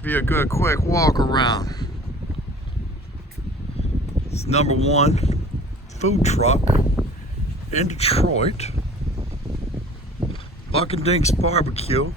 Be a good quick walk around. It's #1 food truck in Detroit. Buck and Dink's Barbecue.